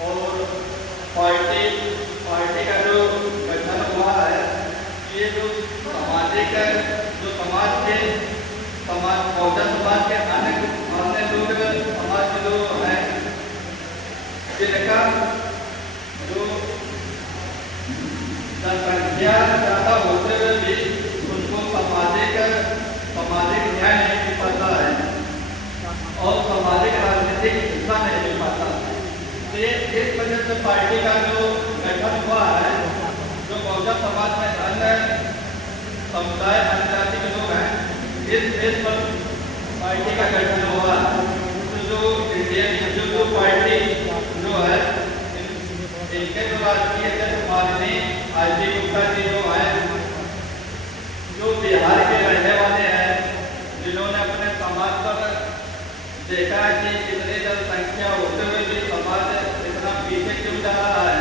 और party party का जो गठन हुआ है, ये जो सामाजिक जो समाज के बहुजन समाज के अन्य लोग समाज के लोग हैं, जिनका जो जनसंख्या ज़्यादा होते हुए भी उनको सामाजिक न्याय नहीं मिल पाता है और सामाजिक राजनीतिक हिस्सा नहीं मिल पाता। तो ये इस वजह से पार्टी का जो गठन हुआ है, जो बहुजन समाज में अन्य समुदाय अन्य जाति के लोग हैं, इस देश पर पार्टी का गठन हुआ। तो जो इंडियन जो पार्टी जो है, इनके जो राष्ट्रीय अध्यक्ष माननीय आरपी गुप्ता जी जो है, जो बिहार के रहने वाले हैं, जिन्होंने अपने समाज पर देखा कि इतनी जनसंख्या होते हुए भी समाज इतना पीछे क्यों जा रहा है,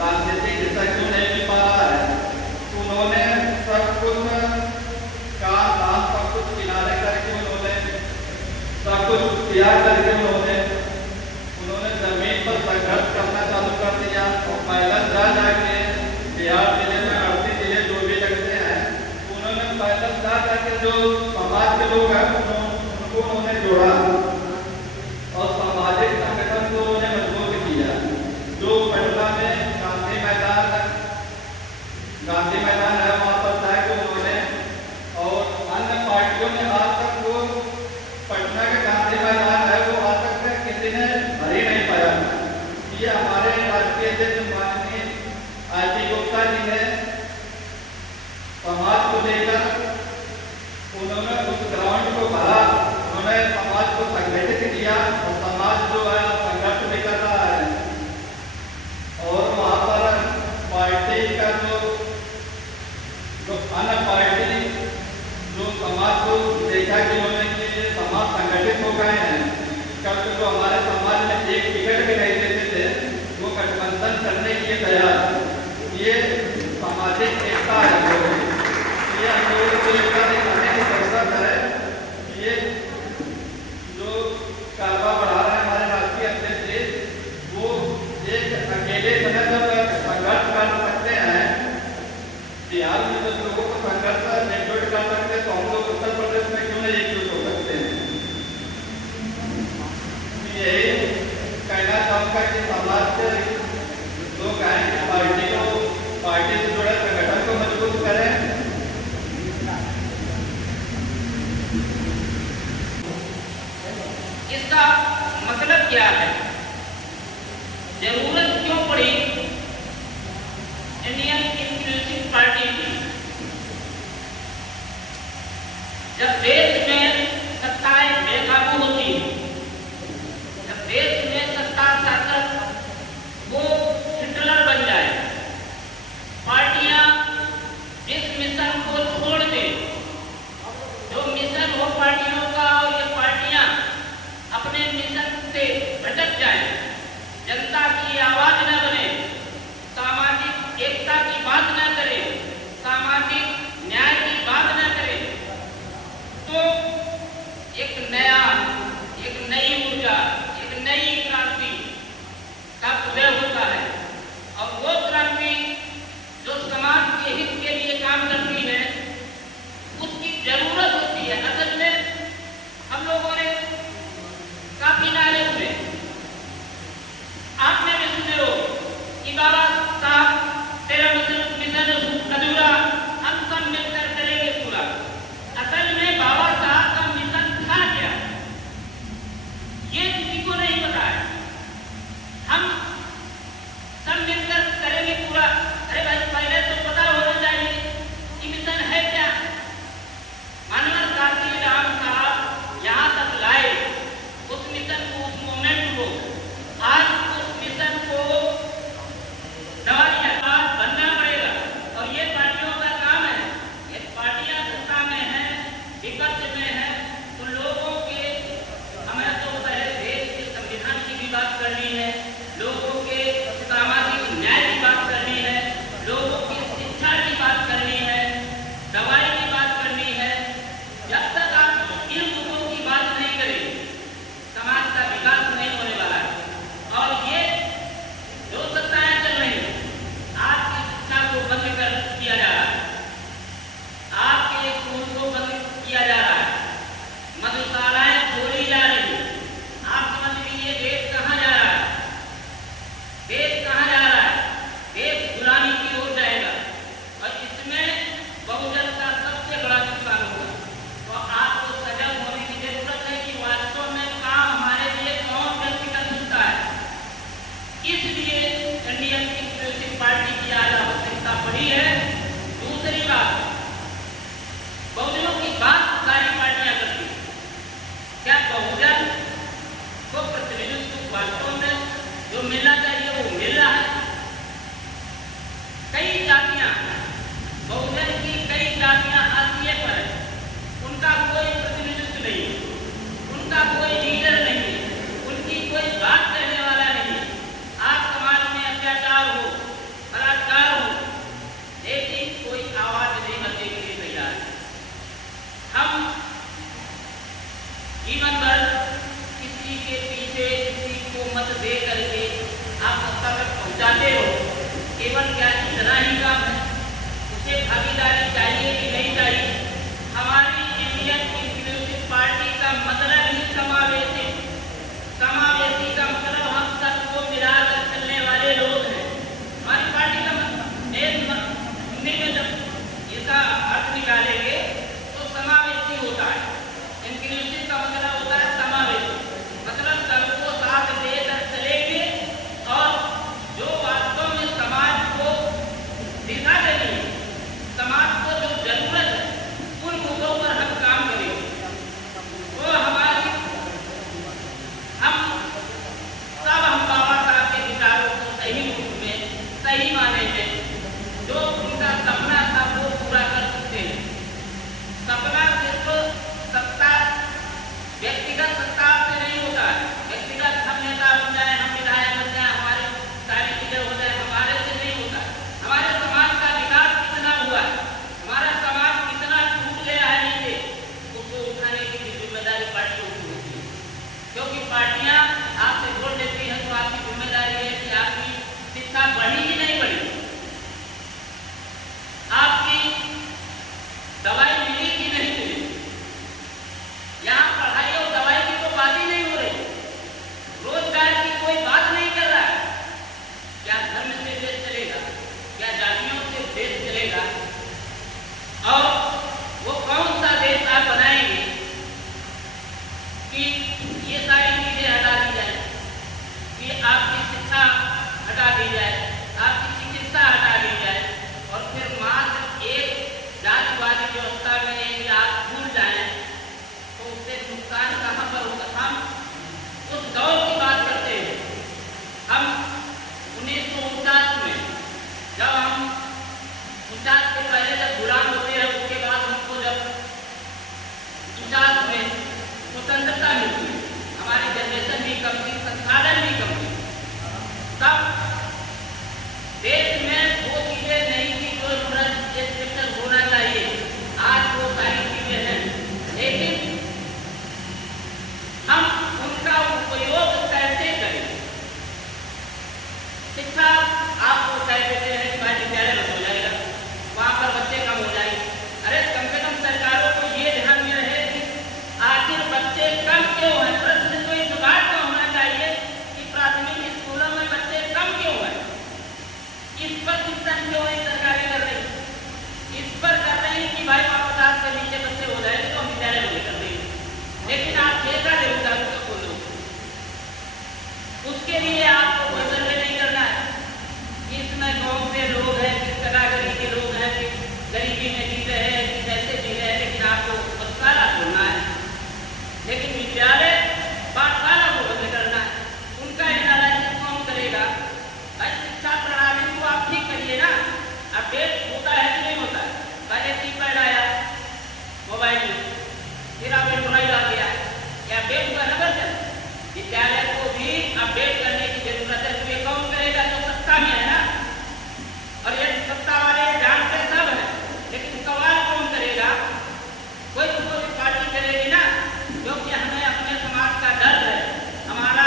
राजनीतिक हिस्सा क्यों नहीं मिल पा रहा है, तो उन्होंने सब कुछ काम सब कुछ किनारे करके उन्होंने सब कुछ त्याग करके उन्होंने जमीन पर संघर्ष करना चालू कर दिया। और पहला जाके बिहार जिले में 38 जिले जो भी लगते हैं, उन्होंने पहला जाके जो समाज के लोग हैं उनको उन्होंने जोड़ा और सामाजिक संगठन को उन्होंने मजबूत किया। जो पटना में गांधी मैदान है, वहाँ पर जाके उन्होंने और अन्य पार्टियों ने आज तक वो पटना के गांधी मैदान है, वो आज तक किसी ने भर ही नहीं पाया। ये हमारे राष्ट्रीय अध्यक्ष माननीय आरपी गुप्ता जी ने समाज को लेकर उन्होंने उस ग्राउंड को भरा, उन्होंने समाज को संगठित किया और समाज जो है संघर्ष भी कर रहा है। और वहाँ पर पार्टी का जो अन्य पार्टी जो समाज को देखा कि उन्होंने कि समाज संगठित हो गए हैं, कल जो हमारे समाज में एक टिकट भी नहीं देते थे, वो गठबंधन करने के लिए तैयार। ये सामाजिक एकता है, ये हम लोगों को एकता दिखाने की जरूरत है। ये जो कारवा बढ़ा रहे हैं हमारे राष्ट्रीय अध्यक्ष, वो एक अकेले समय जब संघर्ष कर सकते हैं, बिहार में जब लोगों को संघर्ष एकजुट कर सकते हैं, तो हम लोग उत्तर प्रदेश में क्यों नहीं एकजुट हो सकते हैं। यही कहना चाहूँगा कि समाज के लोग हैं कि पार्टी से जुड़े संगठन को मजबूत करें। इसका मतलब क्या है, जरूरत क्यों पड़ी इंडियन इंक्लूसिव पार्टी की? जब देश में सत्ताएं बेकाबू होती है, जब देश में सत्ता शासक वो हिटलर बन जाए, पार्टियां इस मिशन को छोड़ दें, जो मिशन हो पार्टियों का, और ये पार्टियां अपने मिशन से भटक जाएं, जनता की आवाज न बने, सामाजिक एकता की बात न करें, सामाजिक न्याय की बात न करें, तो होती है। दूसरी बात, बहुजनों की बात सारी पार्टियां करती हैं। क्या बहुजन को प्रतिनिधित्व वास्तव में जो मिलना चाहिए वो मिल रहा है? कई जातियां, बहुजन की कई जातियां हाशिए पर है, उनका कोई प्रतिनिधित्व नहीं, उनका कोई लीडर नहीं, उनकी कोई बात कहने वाला नहीं। आज समाज में अत्याचार हो, बलात्कार हो, लेकिन कोई आवाज नहीं बनने के लिए तैयार है। हम जीवन भर किसी के पीछे किसी को मत दे करके आप सत्ता तक पहुंचाते हो, केवल क्या इतना ही काम है? उसे भागीदारी चाहिए कि नहीं चाहिए? हमारी इंडियन इंक्लूसिव पार्टी का मतलब ही समावेशी, समावेशी का मतलब हम सबको मिलाकर चलने वाले लोग हैं। हमारी पार्टी का मतलब हिंदी में जब इसका अर्थ निकालेंगे तो समावेशी होता है। इंक्लूसिव का मतलब होता है समावेशी, मतलब सबको साथ लेकर चलेंगे और जो वास्तव में समाज को दिशा देनी है, समाज को जो जरूरत है, उन मुद्दों पर हम काम करेंगे। वो हमारी हम बाबा साहब के विचारों को सही रूप में, सही माने में, जो उनका सपना था वो पूरा कर सकते हैं। सपना सिर्फ सत्ता, व्यक्तिगत सत्ता से नहीं होता है। व्यक्तिगत हम नेता बन जाए, हम विधायक बन जाए, हमारे सारी चीजें हो जाए, हमारे से नहीं होता। हमारे समाज का विकास कितना हुआ है, हमारा समाज कितना टूट गया है नीचे, उसको उठाने की जिम्मेदारी पार्टियों की होती है। क्योंकि पार्टियां आपसे वोट देती हैं तो आपकी जिम्मेदारी है कि आपकी शिक्षा बढ़ी कि नहीं बढ़ी, आपकी दवाई मिली कि नहीं मिली। यहाँ पढ़ाई और दवाई की तो बात ही नहीं हो रही, रोजगार की कोई बात नहीं कर रहा है। क्या धर्म से देश चलेगा? क्या जातियों से देश चलेगा? और वो कौन सा देश आप बनाएंगे कि ये सारी चीजें हटा दी जाए, कि आपकी शिक्षा हटा दी जाए, आपकी चिकित्सा हटा दी जाए और फिर मात्र एक जातिवादी व्यवस्था में यदि आप भूल जाएं तो उससे नुकसान कहाँ पर होगा? हम उस दौर की बात करते हैं। हम 1949 में जब हम 49 के पहले जब गुलाम होते हैं, उसके बाद हमको जब 50 में स्वतंत्रता मिलती है, हमारी जनरेशन भी कम थी, संसाधन भी कम थी, तब देश में वो चीजें नहीं थी जो इंफ्रास्ट्रक्चर होना चाहिए। आज वो सारी चीजें हैं, लेकिन हम उनका उपयोग कैसे करें? शिक्षा आपको कह देते हैं कि भाई विद्यालय बंद हो जाएगा, वहां पर बच्चे कम हो जाएंगे। अरे कम से कम सरकारों को ये ध्यान में रहे कि आखिर बच्चे कम क्यों हैं। प्रश्न तो इस बात का होना चाहिए कि प्राथमिक स्कूलों में बच्चे कम क्यों हैं, इस पर चिंतन क्यों नहीं सरकारें कर रही? इस पर कर रही कि भाई 50 से नीचे बच्चे हो जाएंगे तो हम विद्यालय बंद कर देंगे, लेकिन आप ठेका देवता को खोलो, उसके लिए आपको कोई सर्वे नहीं करना है कि इसमें कौन से लोग हैं, किस कैटेगरी के लोग हैं, कि गरीबी में जी रहे हैं कि कैसे जी रहे हैं, लेकिन आपको पाठशाला खोलना है। लेकिन विद्यालय पाठशाला को बंद करना है, उनका एनालिसिस कौन करेगा? भाई शिक्षा प्रणाली को आप ठीक करिए ना। अपडेट होता है कि नहीं होता है? पहले कीपैड आया मोबाइल में, फिर आप एंड्रॉइड आ गया, या अपडेट हुआ नगर चल। विद्यालय को भी अपडेट करने की जरूरत है। तो ये कौन करेगा? जो सत्ता में है ना, और ये सत्ता वाले जानते सब है, लेकिन सवाल कौन करेगा? कोई तो कोई पार्टी करेगी ना, क्योंकि हमें अपने समाज का दर्द है, हमारा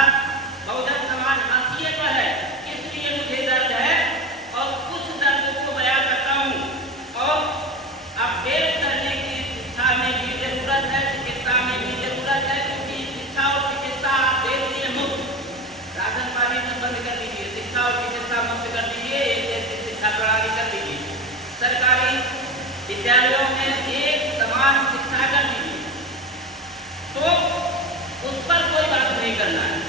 बहुजन समाज हाशिए पर है, इसलिए मुझे दर्द है और उस दर्द को बयां करता हूँ। और अपडेट करने की शिक्षा में भी जरूरत है, चिकित्सा में भी जरूरत है, क्योंकि शिक्षा और चिकित्सा आप दे दीजिए मुफ्त, राशन पानी में बंद कर दीजिए, शिक्षा और चिकित्सा मुफ्त कर दीजिए, एक जैसी शिक्षा प्रणाली कर दीजिए, सरकारी विद्यालयों में एक समान शिक्षा कर दीजिए, तो उस पर कोई बात नहीं करना है।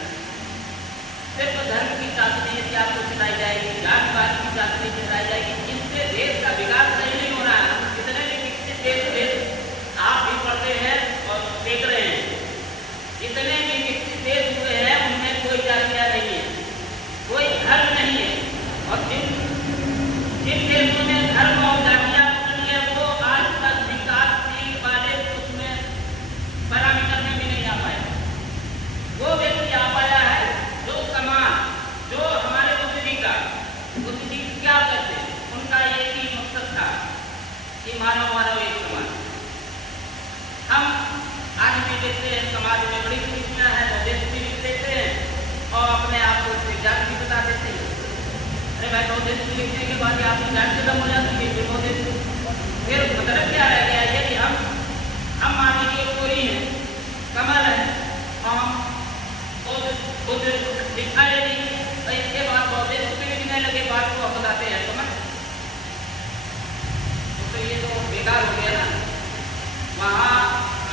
सिर्फ धर्म की चाशनी यदि आपको सिखाई जाएगी, जातिवाद की चाशनी सिखाई जाएगी, इससे देश कुछ लिखने के बाद आपकी जान खत्म हो जाती है, फिर मतलब क्या रह गया है कि हम मान लीजिए कोई है, कमल है, हम खुद दिखाए नहीं, तो इसके बाद पौधे लिखने लगे बात को हम बताते हैं कमल, तो ये तो बेकार हो गया ना। वहाँ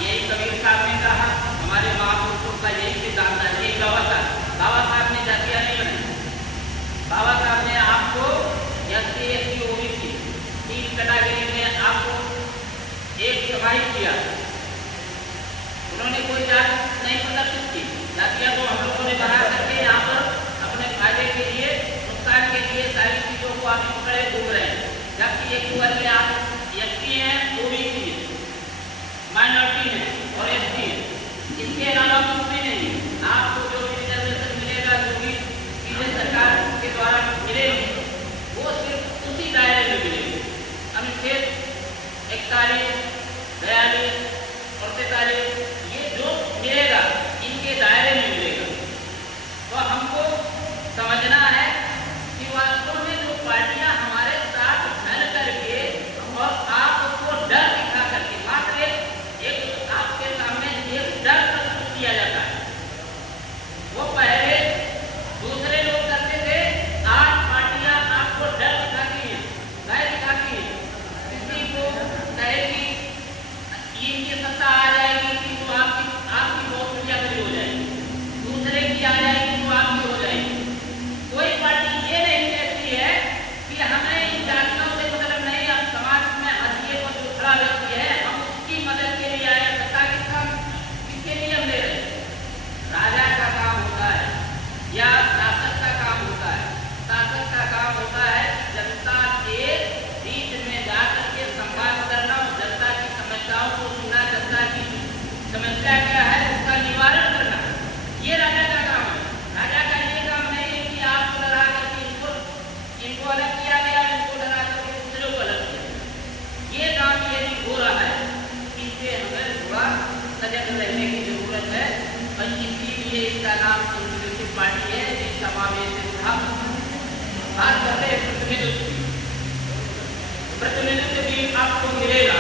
यही कबीर साहब ने कहा, हमारे महापुरुषों का यही सिद्धांत है, यही बाबा साहब ने जातियाँ नहीं बनाई। बाबा साहब ने आपको SC ST OBC 3 कैटेगरी में आपको एक समाहित किया। उन्होंने कोई जात नहीं प्रदर्शित की, जातियाँ को हम लोगों ने बना करके यहाँ पर अपने फायदे के लिए, नुकसान के लिए सारी चीज़ों को आप पकड़े घूम रहे हैं। जबकि एक वर्ग में आप SC हैं, OBC है, माइनॉरिटी है और ST है, इसके अलावा कुछ भी नहीं। आपको जो भी रिजर्वेशन मिलेगा, जो भी चीजें सरकार के द्वारा मिलेगी, वो सिर्फ उसी दायरे में मिलेगी। अनुच्छेद 41, 42 और 43 ये जो मिलेगा इनके दायरे में मिलेगा। तो हमको समझना है कि वास्तव में जो पार्टियां हमारे साथ मिल करके और आपको डर दिखा करके मात्र एक आपके सामने एक डर प्रस्तुत किया जाता है, वो पहले दूसरे लोग करते थे, आज पार्टियां आपको डर दिखाती हैं, भय दिखाती हैं। किसी को कहेगी इनकी सत्ता आ जाएगी कि तो आपकी बहुत बढ़िया बड़ी हो जाएगी, दूसरे की आ जाएगी तो आपकी हो जाएगी। कोई पार्टी ये नहीं कहती है कि हमें इन जातियों से मतलब नहीं, हम समाज में हथिये को जो खड़ा व्यक्ति है हम उसकी मदद के लिए आए, सत्ता किसके लिए हम ले रहे हैं? राजा का काम होता है या शासक का काम होता है? शासक का काम होता है जनता के बीच में जाकर के संवाद करना, जनता की समस्याओं को सुनना, जनता की समस्या क्या है उसका निवारण करना, ये राजा का काम है। राजा का ये काम नहीं है कि आपको डरा करके इनको अलग किया गया, इनको डरा करके दूसरों को अलग किया। ये काम यदि हो रहा है, इससे हमें थोड़ा सजग रहने की जरूरत है और इसीलिए इसका नाम कम्युनिस्ट पार्टी है। इस समावेश से हम बात करते हैं प्रतिनिधित्व भी आपको मिलेगा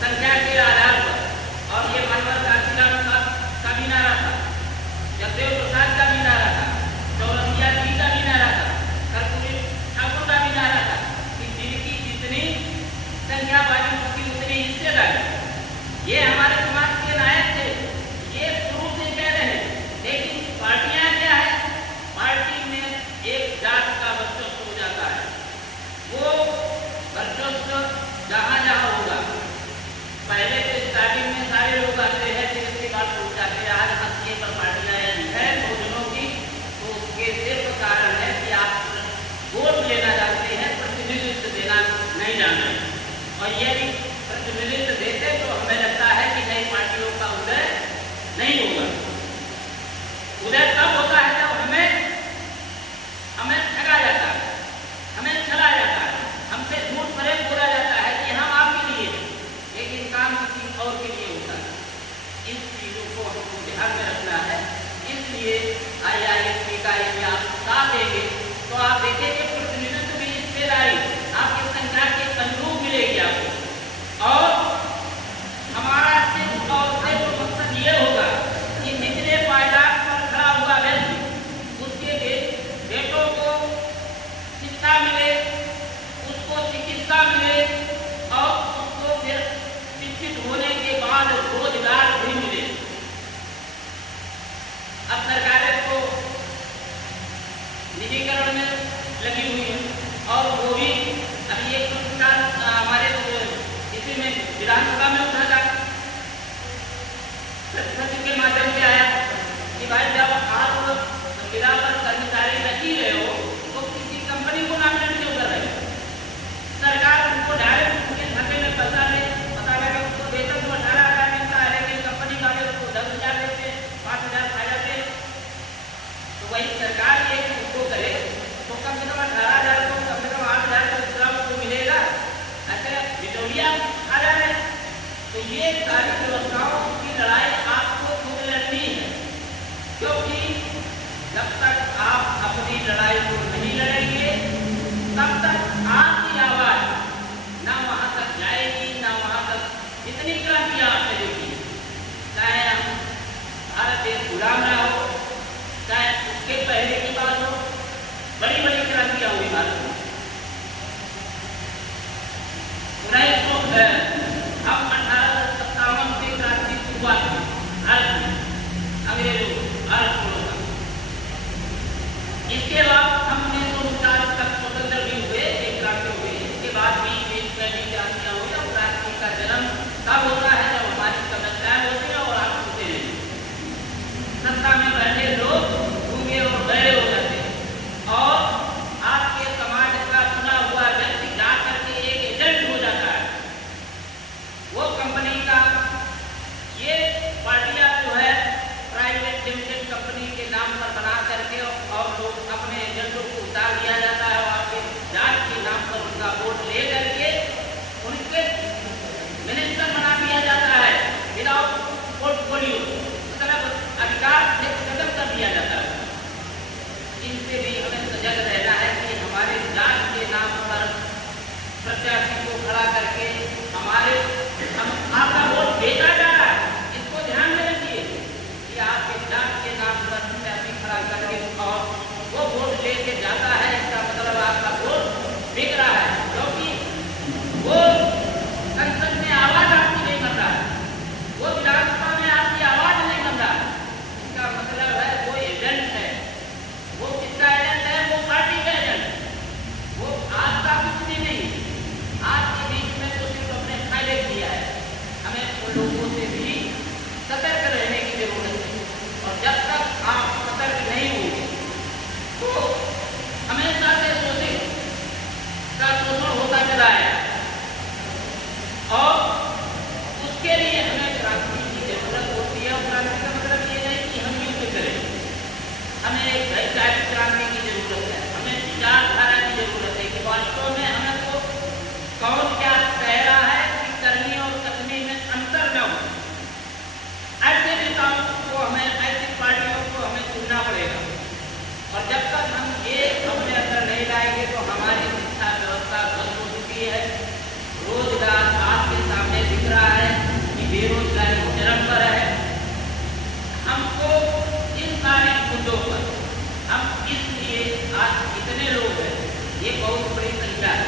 संख्या के आधार पर। और ये मानवर काशीराम का भी नारा था, जगदेव प्रसाद का भी नारा था, चौरसिया जी का भी नारा था, कर्पूरी ठाकुर का भी नारा था कि जिनकी जितनी संख्या वाली उसकी उतनी हिस्सेदारी। ये हमारे समाज के नायक थे, ये शुरू से कह रहे हैं। लेकिन पार्टियां क्या है, पार्टी में एक जात का वर्चस्व हो जाता है, वो वर्चस्व जहाँ जहाँ होगा, पहले तो स्टार्टिंग में सारे लोग आते हैं, फिर इसके बाद टूट जाते हैं। आज हंसिए पर पार्टियां यदि है बहुजनों की, तो उसके सिर्फ कारण है कि आप वोट लेना जानते हैं, प्रतिनिधित्व देना नहीं जानते। और यदि प्रतिनिधित्व देते तो हमें लगता है कि नई पार्टियों का उदय नहीं होगा। उदय तब होता है जब हमें ठगा जाता है, हमें छला जाता है, हमसे झूठ फरेब बोला जाता है कि हम आपके लिए, लेकिन काम किसी और के लिए होता है। इन चीजों को हमको ध्यान में रखना है। इसलिए IISP का यदि आप साथ देंगे तो आप देखेंगे प्रतिनिधित्व की हिस्सेदारी आपकी संख्या के अनुरूप मिलेगी आपको। और हमारा सिर्फ और सिर्फ मकसद ये होगा कि जितने पायदान पर खड़ा हुआ व्यक्ति उसके बेटों को शिक्षा मिले, उसको चिकित्सा मिले और उसको फिर शिक्षित होने के बाद रोजगार भी मिले। अब सरकारें तो निजीकरण में लगी हुई है और वो भी अभी एक हमारे इसी में विधानसभा में उठा था, प्रतिनिधि के माध्यम से आया कि भाई जब आप संविदा पर कर्मचारी रख ही रहे हो तो किसी कंपनी को नामिनेट क्यों कर रहे हो? सरकार उनको डायरेक्ट उनके खाते में पैसा ले, पता लगा उसको वेतन तो 18,000 मिलता है, लेकिन कंपनी वाले उसको 10,000 देते, 5,000 खा जाते। तो वही सरकार ये उसको करे तो कम से कम 18,000 को कम से कम 8,000 का दूसरा उसको मिलेगा। ऐसे बिचौलिया आ जा रहे। तो ये सारी व्यवस्थाओं की लड़ाई आपको खुद लड़नी है, क्योंकि जब तक आप अपनी लड़ाई को नहीं लड़ेंगे तब तक आपकी आवाज ना वहां तक जाएगी, ना वहां तक इतनी क्रांतियां आपने देखी, चाहे हम भारत देश गुलाम ना हो, चाहे उसके पहले की बात हो, बड़ी बड़ी क्रांतियां हुई भारत में। 1857 से क्रांति शुरुआत हुई भारत में, अंग्रेजों भारत छोड़ो का। इसके बाद हम 1949 तक स्वतंत्र भी हुए, एक क्रांति हुई। इसके बाद भी देश में भी क्रांतियां हुई और क्रांति का जन्म तब होता है जब हमारी समस्याएं होती हैं और आप होते नहीं। सत्ता में बैठे लोग गूंगे और बहरे हो जाते हैं और आपके समाज का चुना हुआ व्यक्ति जा करके एक एजेंट हो जाता है। वो कंपनी का ये पार्टियां जो है प्राइवेट लिमिटेड कंपनी के नाम पर बना करके और लोग अपने एजेंटों को उतार दिया जाता है और आपके जात के नाम पर उनका वोट ले करके उनके मिनिस्टर बना दिया जाता है विदाउट पोर्टफोलियो, मतलब अधिकार से खत्म कर दिया जाता है। इनसे भी हमें सजग रहना है कि हमारे जात के नाम पर प्रत्याशी को खड़ा करके आपका वोट बेचा जा रहा है। इसको ध्यान में रखिए कि आपके जात के नाम पर प्रत्याशी खड़ा करके और वो वोट लेके जाता है, इसका मतलब आपका वोट बिक रहा है, क्योंकि वो संसद में आवाज आपकी नहीं बन रहा है, वो विधानसभा में आपकी आवाज नहीं बन रहा है। इसका मतलब है वो एजेंट है। वो किसका एजेंट है? वो पार्टी का एजेंट। वो आपका कुछ भी नहीं, आपके बीच में तो सिर्फ अपने फायदे किया है। हमें उन लोगों से भी सतर्क रहने की जरूरत है और जब तक आप सतर्क नहीं होंगे तो हमेशा से शोषित का शोषण होता चला है और उसके लिए हमें क्रांति की जरूरत होती है। और क्रांति का मतलब ये नहीं कि हम युद्ध करें, हमें एक वैचारिक क्रांति की जरूरत है, हमें विचारधारा की जरूरत है कि वास्तव में हमें तो कौन क्या कह रहा है कि करनी और कसनी में अंतर न हो। ऐसे नेताओं को हमें, ऐसी पार्टियों को हमें चुनना पड़ेगा और जब तक हम ये अपने अंदर नहीं लाएंगे तो हमारी शिक्षा व्यवस्था ध्वस्त हो चुकी है। रोजगार आपके सामने दिख रहा है कि बेरोजगारी चरम पर है। हमको इन सारे मुद्दों पर हम इसलिए आज इतने लोग हैं, ये बहुत बड़ी संख्या है।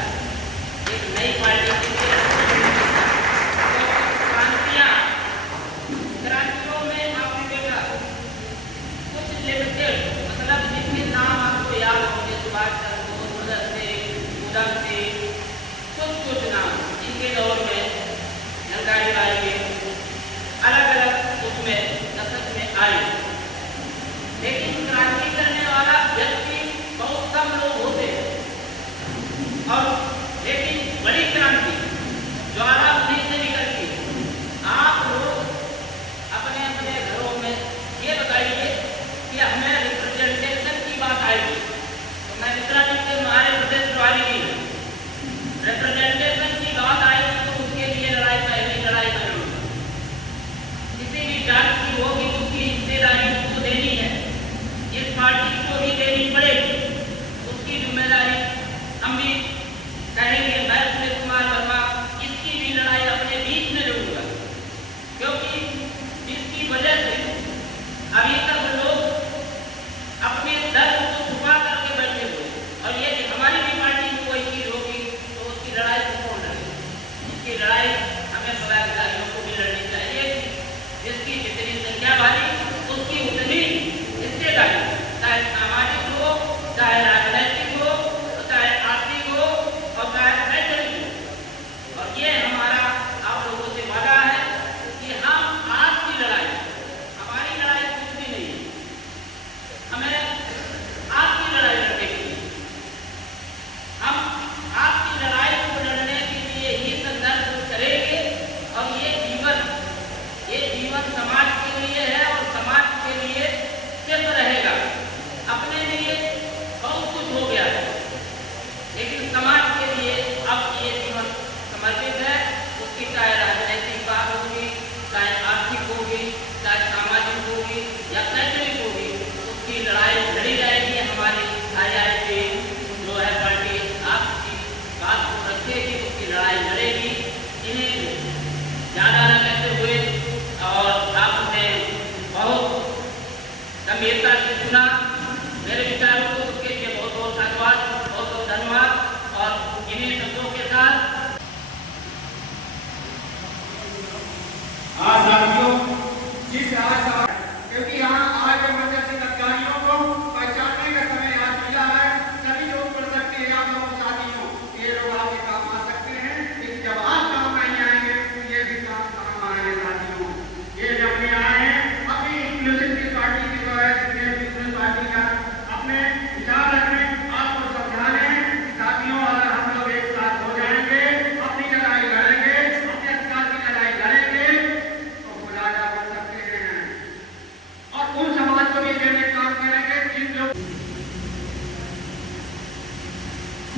एक नई पार्टी के लिए क्रांतियों में आपने देखा कुछ लिमिटेड, मतलब जिनके नाम आपको याद होंगे, सुभाष चंद्र बोस, भगत सिंह, उधम सिंह, कुछ नाम इनके दौर में जानकारी आई है, अलग अलग उसमें दशक में आई। लेकिन क्रांति करने वाला व्यक्ति बहुत कम लोग होते हैं।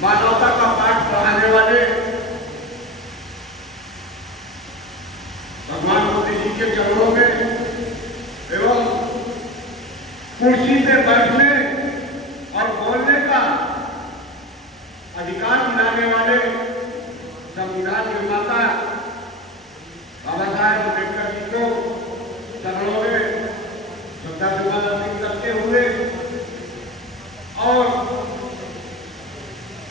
मानवता का पाठ पढ़ाने वाले भगवान मोदी जी के चरणों में एवं कुर्सी पे बैठने और बोलने का अधिकार दिलाने वाले संविधान निर्माता बाबा साहेब अम्बेडकर जी को चरणों में श्रद्धासुमन अर्पित करते हुए और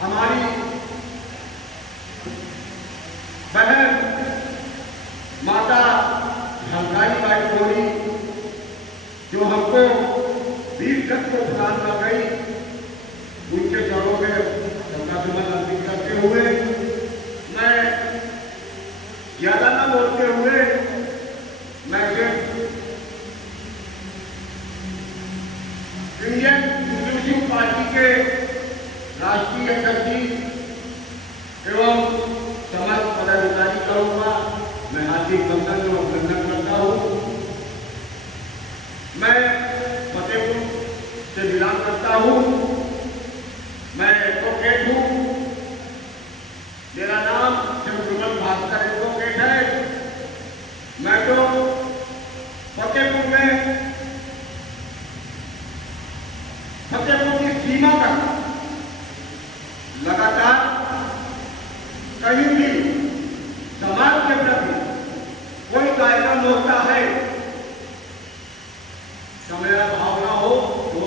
हमारी बहन माता झलकारी बाई कोरी जो हमको वीर को प्रदान कर गई, उनके चरणों में श्रद्धासुमन अर्पित करते हुए मैं ज्यादा न बोलते हुए मैं सिर्फ इंडियन इंक्लूसिव पार्टी के राष्ट्रीय अध्यक्ष एवं समाज पदाधिकारी करूंगा। मैं हार्दिक बंधन और अभिनंदन करता हूँ। मैं फतेहपुर से बिलोंग करता हूँ। मैं एडवोकेट हूँ। मेरा नाम शिवकुमार भास्कर एडवोकेट है। मैं तो फतेहपुर में फतेहपुर की सीमा तक लगातार कहीं भी समाज के प्रति कोई कार्यक्रम होता है, समय भावना हो तो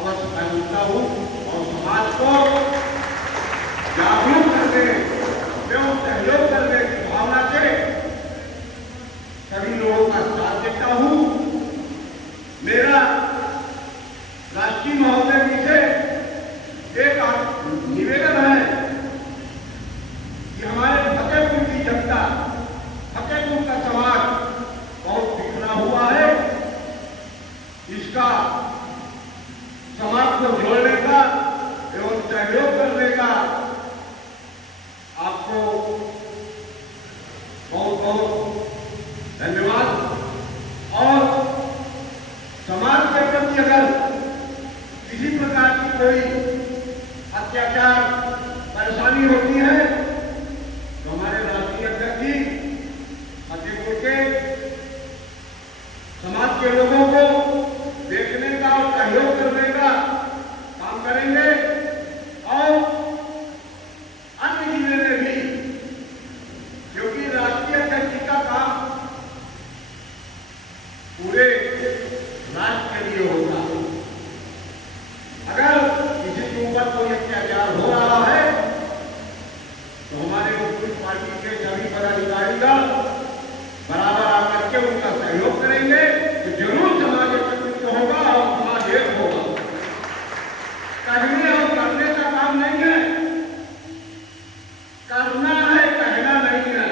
अवश्य पहुंचता हूं और समाज को जागरूक करने एवं सहयोग करने की भावना से सभी लोगों का साथ देता हूं। मेरा राष्ट्रीय महोदय जी से एक निवेदन है कि हमारे फतेहपुर की जनता, फतेहपुर का समाज बहुत बिखरा हुआ है। इसका समाज को जोड़ने का एवं सहयोग करने का आपको बहुत बहुत धन्यवाद। और समाज के प्रति अगर किसी प्रकार की कोई अत्याचार परेशानी होती है तो हमारे राष्ट्रीय अध्यक्ष जी फतेहपुर के समाज के लोगों को देखने का और सहयोग करने का काम करेंगे और अन्य जिले में भी, क्योंकि राष्ट्रीय अध्यक्ष जी का काम पूरे राष्ट्र के लिए होता है। अगर किसी के ऊपर कोई अत्याचार हो रहा है तो हमारे उत्कृष्ट पार्टी के सभी पदाधिकारीगण बराबर आकर के उनका सहयोग करेंगे तो जरूर समाज एकत्रित होगा और समाज एक होगा। कहने और करने का काम नहीं है, करना है, कहना नहीं है।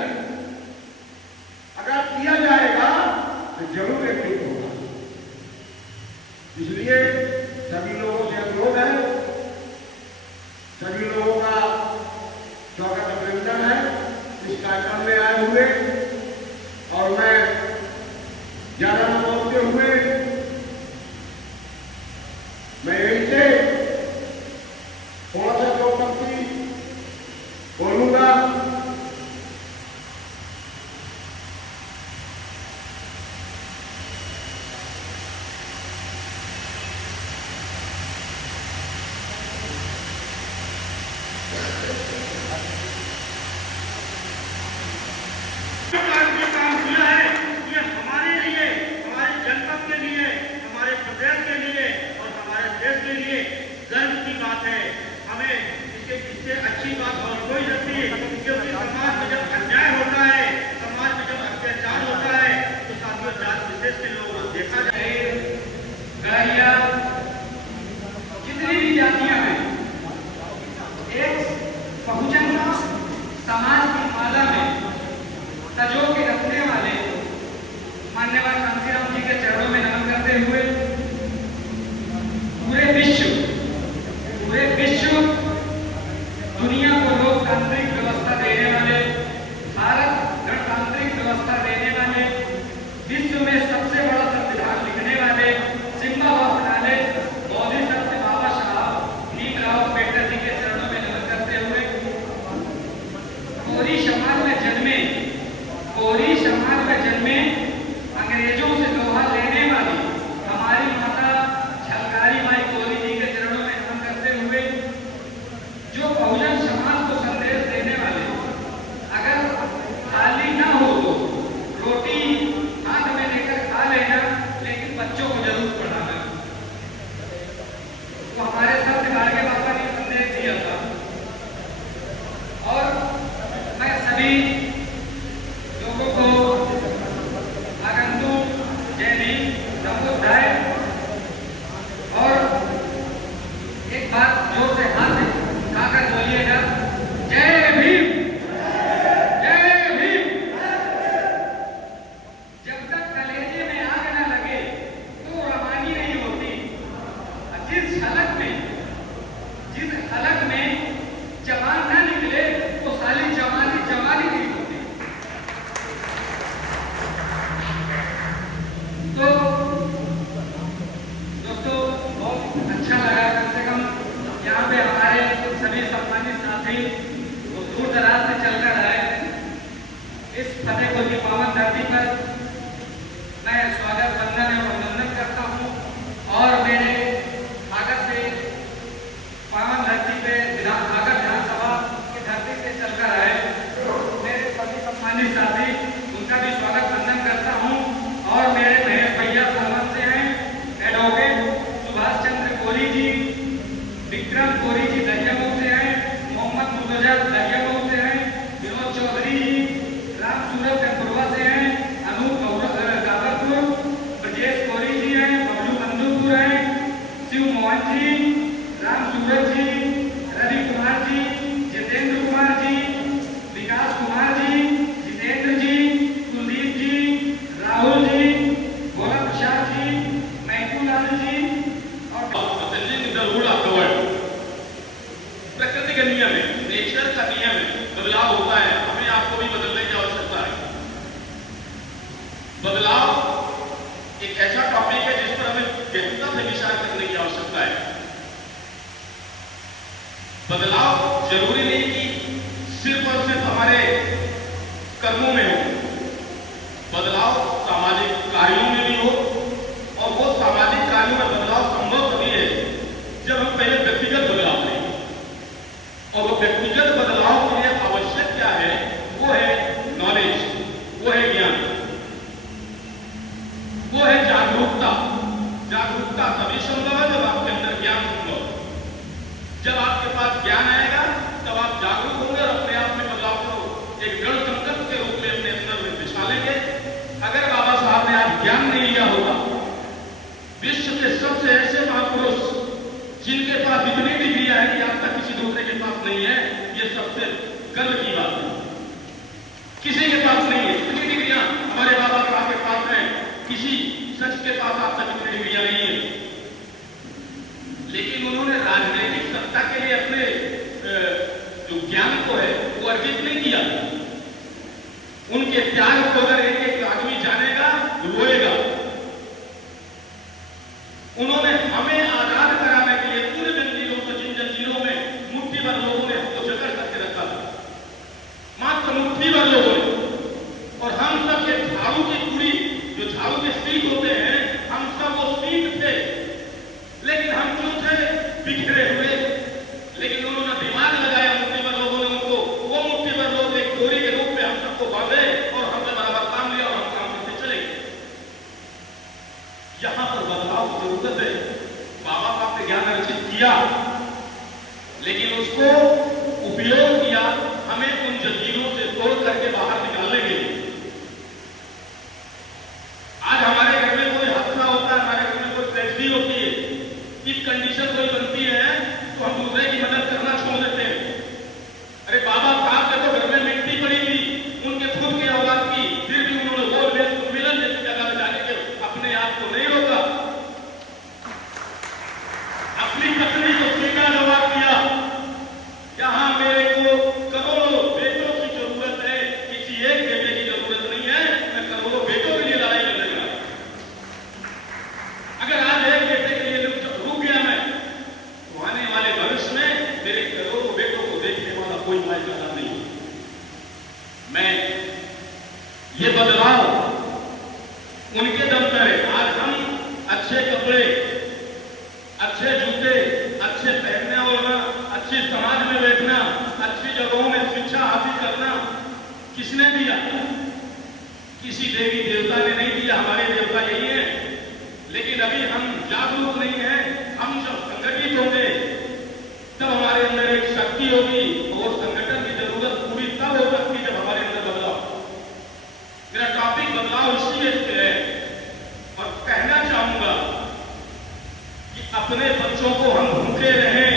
अगर किया जाएगा तो जरूर एकत्रित होगा। इसलिए सभी लोगों से अनुरोध है, सभी लोगों का स्वागत अभिनंदन है इस कार्यक्रम में आए हुए। और मैं ज्यादा न बोलते हुए मैं यहीं से थोड़ा सा दो पंक्ति बोलूंगा। काम किया है ये हमारे लिए, हमारे जनपद के लिए, हमारे प्रदेश के लिए और हमारे देश के लिए गर्व की बात है। हमें इससे अच्छी बात और कोई नहीं है, क्योंकि समाज में जब अन्याय होता है, समाज में जब अत्याचार होता है तो साथियों जात विशेष के लोग देखा जाए गहिया जितनी भी जातियां हैं एक बहुजन समाज की माला में सजो के रखने वाले मान्यवर कांसीराम जी के चरणों में नमन करते हुए पूरे विश्व दुनिया को एक बार जोर से हाथ उठाकर बोलिएगा, जय भीम, जय भीम। जब तक कलेजे में आग न लगे तो रवानी नहीं होती। जिस हलक में जवान न निकले तो साली जवानी नहीं होती। तो दोस्तों बहुत अच्छा लगा, कम से कम यहाँ पे हमारे सभी सम्मानित साथी वो दूर दराज से चलकर आए। इस फतेहपुर की पावन धरती पर मैं स्वागत वंदन एवं अभिनंदन करता हूँ और मेरे आगर से पावन धरती पे आगर विधानसभा की धरती से चलकर आए मेरे सभी सम्मानित साथी, उनका भी स्वागत वंदन करता हूँ। और मेरे महेश भैया सावन से हैं, एडवोकेट सुभाष चंद्र कोरी जी, विक्रम कोरी जी दरियामऊ से हैं, मोहम्मद मुर्तजा दरियामऊ से हैं, विनोद चौधरी जी राम सूरत कपूरवा से हैं, अनूप गाबरपुर, ब्रजेश कोरी जी हैं, बबलू बंदूपुर हैं, शिव मोहन जी, राम सूरत जी, रवि कुमार जी, जितेंद्र कुमार जी, विकास कुमार जी, जितेंद्र जी, कुलदीप जी, राहुल जी, भोला प्रसाद जी, मैकू लाल जी और प्रकृति का नियम है, नेचर का नियम है, बदलाव होता है, हमें आपको भी बदलने की आवश्यकता है। बदलाव एक ऐसा टॉपिक है जिस पर हमें गहनता से विचार करने की आवश्यकता है। बदलाव जरूरी नहीं कि सिर्फ और सिर्फ हमारे कर्मों में हो, बदलाव सामाजिक कार्यों में भी हो, और वो सामाजिक कार्यों में बदलाव संभव तभी है जब हम पहले व्यक्तिगत बदलाव करें। और वो व्यक्तिगत बदलाव के लिए आवश्यक क्या है? वो है नॉलेज, वो है ज्ञान, वो है जागरूकता। जागरूकता तभी संभव है जब आपके अंदर ज्ञान संभव है। जब आपके पास ज्ञान आएगा तब आप जागरूक होंगे और अपने आप में बदलाव को एक दृढ़ संकल्प के रूप में अपने अंदर में बिछा लेंगे। अगर बाबा साहब ने आज ज्ञान नहीं लिया होगा, विश्व के सबसे ऐसे महापुरुष जिनके पास इतनी डिग्रियां हैं कि आज तक किसी दूसरे के पास नहीं है, ये सबसे गर्व की बात है। किसी के पास नहीं है इतनी डिग्रियां, हमारे बाबा साहब के पास हैं। किसी शख्स के पास आज तक इतनी डिग्रियां नहीं है, लेकिन उन्होंने राजनीतिक सत्ता के लिए अपने जो ज्ञान को है वो अर्जित नहीं किया। उनके त्याग को अगर एक एक आदमी जानेगा, रोएगा। उन्होंने हमें आजाद कराने के लिए पूरे जंजीरों को, जिन जंजीरों में मुट्ठी भर लोगों ने उसको जकड़ करके रखा था, मात्र मुट्ठी भर लोगों ने, और हम सब ये झाड़ू की पूरी जो झाड़ू के सीट होते हैं, हम सब वो सीट थे, लेकिन हम क्यों थे? बिखरे हुए। लेकिन उन्होंने दिमाग लगाया, मुट्ठी भर लोगों ने उनको, वो मुट्ठी भर लोग एक डोरी के रूप में हम सबको बांधे और हमने बराबर काम लिया और हम काम करते चले गए। यहां पर बदलाव की जरूरत है। बाबा साहब ने ज्ञान अर्जित किया, लेकिन उसको उपयोग किया हमें उन जंजीरों से तोड़ करके बाहर निकालने के लिए। आज हमारे घर में कोई हादसा होता है, हमारे घर में कोई ट्रेजेडी होती है, इस कंडीशन कोई बनती है तो हम दूसरे की मदद करना छोड़ देते हैं। अरे बाबा साहब के तो घर में मिट्टी पड़ी थी, उनके खुद की औलाद की, फिर भी उन्होंने गोल मेज सम्मेलन जैसी जगह में जाने के अपने आप को नहीं रोका, अपनी पत्नी को सीधा जवाब दिया, यहां मेरे को करोड़ों बेटों की जरूरत है, किसी एक बेटे की जरूरत नहीं है, मैं करोड़ों बेटों के लिए लड़ाई कर लगा। अगर आज एक बेटे के लिए रुक गया मैं, तो आने वाले भविष्य में मेरे करोड़ों बेटों को देखने वाला कोई माई पैदा नहीं। मैं ये बदलाव उनके दम पर है। आज हम अच्छे कपड़े, अच्छे जूते, अच्छे पहनने ओढ़ना, अच्छी समाज में बैठना, अच्छी जगहों में शिक्षा हासिल करना किसने दिया? किसी देवी देवता ने नहीं दिया, हमारे देवता यही है। लेकिन अभी हम जागरूक नहीं हैं। हम जब संगठित होंगे तब हमारे अंदर एक शक्ति होगी, और संगठन की जरूरत पूरी तब हो सकती है जब हमारे अंदर बदलाव। मेरा टॉपिक बदलाव इसीलिए पे है, और कहना चाहूंगा कि अपने बच्चों को हम भूखे रहे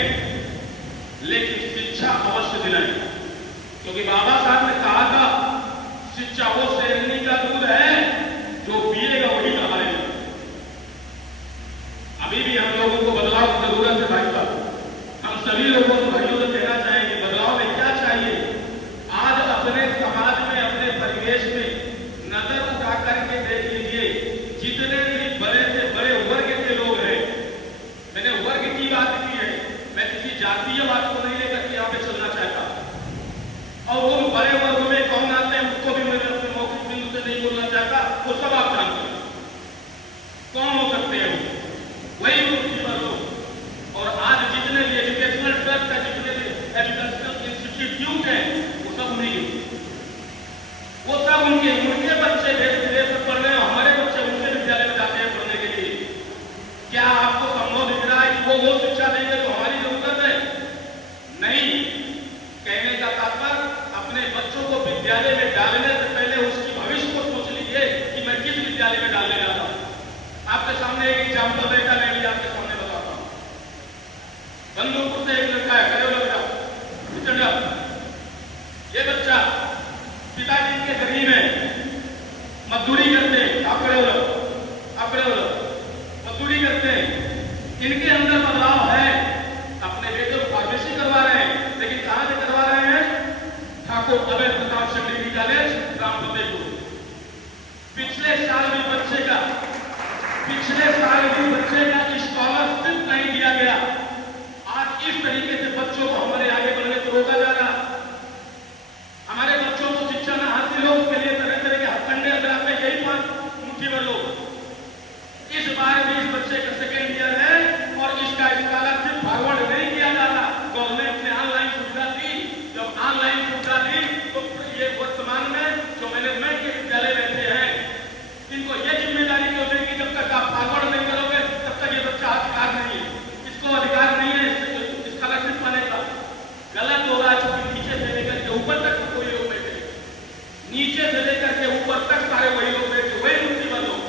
क्योंकि बाबा साहब ने कहा था शिक्षा वो शेरनी का दूध है जो पिएगा वही नहाएगा। अभी भी हम लोगों को बदलाव की जरूरत है भाई साहब। हम सभी लोगों को भाइयों से कहना चाहेंगे बदलाव में क्या चाहिए। आज अपने समाज में अपने परिवेश में नजर उठा करके देख लीजिए, जितने भी बड़े से बड़े वर्ग के लोग हैं, मैंने वर्ग की बात की है, मैं किसी जातीय बात को नहीं लेकर के यहाँ पे चलना चाहता। और उन बड़े वर्ग में कौन आते हैं उसको भी मैं अपने मौखिक बिंदु से नहीं बोलना चाहता, वो सब आप जानते हैं कौन हो सकते हैं। वही मुख्य लोग। और आज जितने भी एजुकेशनल ट्रस्ट है, जितने भी एजुकेशनल इंस्टीट्यूट है, वो सब उन्हीं के, वो सब उनके बच्चे देश विदेश में पढ़ रहे हैं, हमारे बच्चे उनके विद्यालय में जाते हैं पढ़ने के लिए। क्या आपको संभव दिख रहा है कि वो शिक्षा देंगे तो हमारी जरूरत है? नहीं। कहने का तात्पर्य अपने बच्चों को विद्यालय में डालने से पहले उसकी भविष्य को सोच लीजिए कि मैं किस विद्यालय में डालने जा रहा हूं। आपके सामने एक एग्जाम्पल बेटा मैं भी आपके सामने बताता हूं। बंदूकपुर से एक लड़का है, करे लड़का, ये बच्चा पिताजी के गरीब है, मजदूरी करते हैं, आप मजदूरी करते हैं। इनके अंदर बदलाव है, अपने बेटे को फार्मेसी करवा रहे हैं, लेकिन कहां से करवा रहे हैं? ठाकुर अभय प्रताप सिंह डिग्री कॉलेज रामफतेहपुर। पिछले साल भी बच्चे का स्कॉलरशिप नहीं दिया गया। आज इस तरीके से बच्चों को हमारे आगे बढ़ने से रोका जा रहा। हमारे बच्चों को शिक्षा न हासिल हो उसके लिए तरह तरह के हथकंडे अपनाते हैं, यही 5 मुट्ठी भर लोग। इस बार भी इस बच्चे का सेकेंड ईयर है और इसका स्कॉलरशिप फॉरवर्ड नहीं किया जा रहा। गवर्नमेंट ने ऑनलाइन सुविधा दी, जब ऑनलाइन सुविधा दी तो ये वर्तमान में जो मैनेजमेंट के विद्यालय बैठे हैं इनको ये जिम्मेदारी क्यों देगी, जब तक आप फॉरवर्ड नहीं करोगे तब तक ये बच्चा अधिकार नहीं है, इसको अधिकार नहीं है स्कॉलरशिप पाने का। गलत हो रहा है, क्योंकि नीचे से लेकर के ऊपर तक कोई लोग बैठे, नीचे से लेकर के ऊपर तक सारे वही लोग बैठे, वही मुसीबत लोग।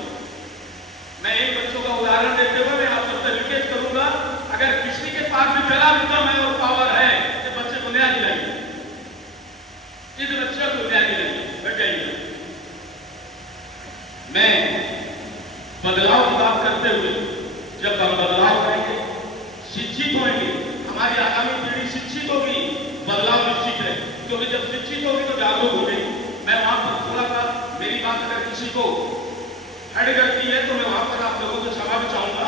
मैं इन बच्चों का उदाहरण देते हुए मैं आप सबसे रिक्वेस्ट करूंगा, अगर किसी के पास भी जरा भी दम है और पावर है तो बच्चे को न्याय दिलाइए, इस बच्चे को न्याय दिलाइए, बैठ जाइए। मैं बदलाव की बात करते हुए, जब हम बदलाव करेंगे, शिक्षित होंगे, हमारी आगामी पीढ़ी शिक्षित होगी, बदलाव निश्चित है, क्योंकि जब शिक्षित होगी तो जागरूक होगी। मैं वहां पर थोड़ा सा मेरी बात अगर किसी को हट करती है तो मैं वहां पर आप लोगों से क्षमा भी चाहूंगा।